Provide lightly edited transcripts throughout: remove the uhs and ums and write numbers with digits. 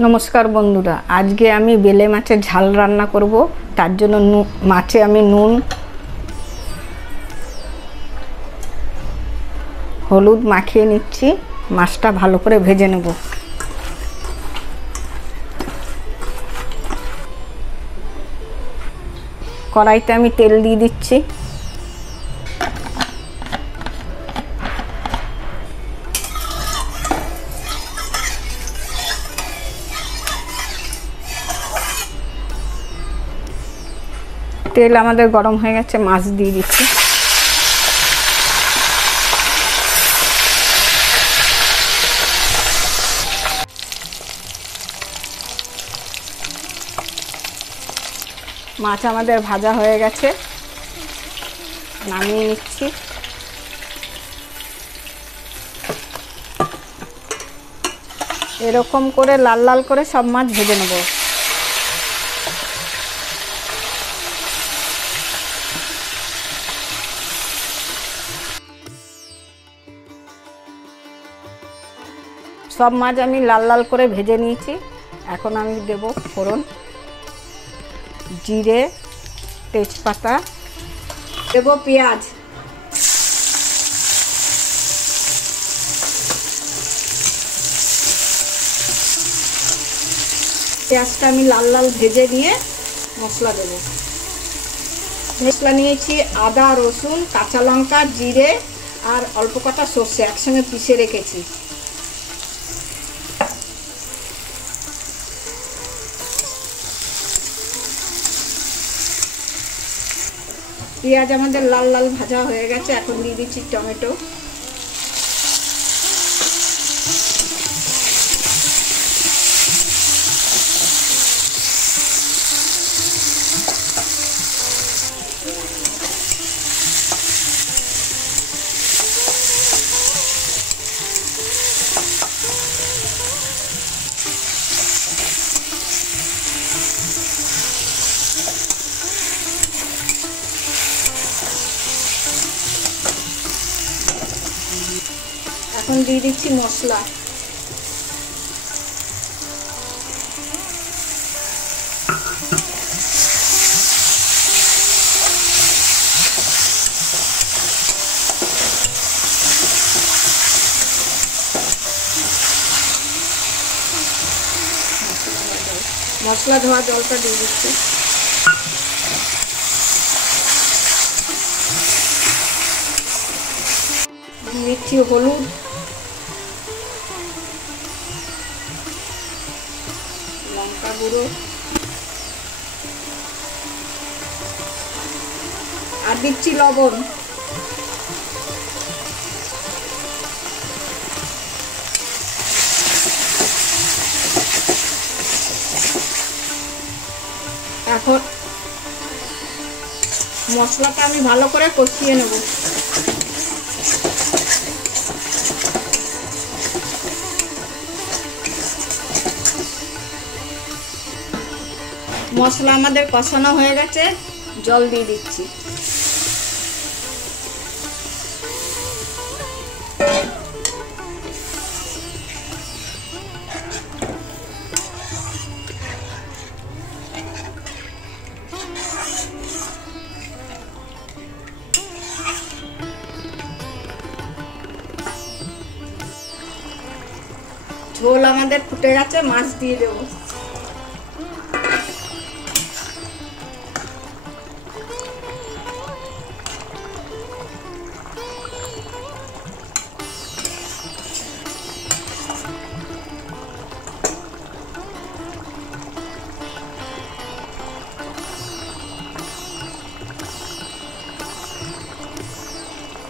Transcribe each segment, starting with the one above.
नमस्कार बंधुरा आज के आमी बेले माछेर झाल रान्ना करब। तार जोन्नो माछे आमी नुन हलुद माखिए निচ্ছি। माछटा भालो करे भेजे नेब। कड़ाईते आमी तेल दिए दिচ্ছি। तेल आमादेर गरम हो गेছে, माछ दिए दिচ্ছি। माछ आमादेर भाजा हो गेছে, नामिয়ে নিচ্ছি। এরকম করে লাল লাল করে সব মাছ ভেজে নেব। सब माछ आमी लाल लाल करे भेजे निয়েছি। এখন আমি দেব ফোড়ন, জিরে, তেজপাতা, দেব পেঁয়াজ। পেঁয়াজটা আমি লাল লাল ভেজে নিয়ে মশলা দেব। মশলা নিয়েছি আদা, রসুন, কাঁচা লঙ্কা, জিরে আর অল্প কটা সরষে একসঙ্গে পিষে রেখেছি। পেঁয়াজ আমাদের লাল লাল ভাজা হয়ে গেছে। এখন দিয়ে দিচ্ছি টমেটো, এখন দিয়ে দিচ্ছি মশলা। মশলা ধোয়া জলটা দিয়ে দিচ্ছি। দিয়ে দিচ্ছি হলুদ, লঙ্কা গুঁড়ো আর দিচ্ছি লবণ। এখন মশলাটা আমি ভালো করে কষিয়ে নেব। মশলা আমাদের কষানো হয়ে গেছে, জল দিয়ে দিচ্ছি। ঝোল আমাদের ফুটে গেছে, মাছ দিয়ে দেব।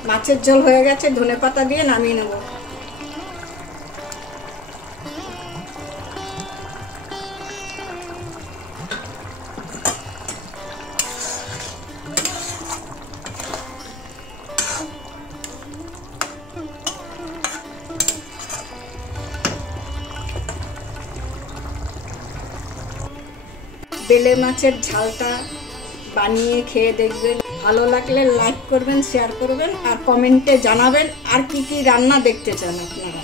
মাছের ঝোল হয়ে গেছে, ধনেপাতা দিয়ে নামিয়ে নেব। বেলে মাছের ঝালটা বানিয়ে খেয়ে দেখবেন। ভালো লাগলে লাইক করবেন, শেয়ার করবেন আর কমেন্টে জানাবেন আর কি কি রান্না দেখতে চান আপনারা।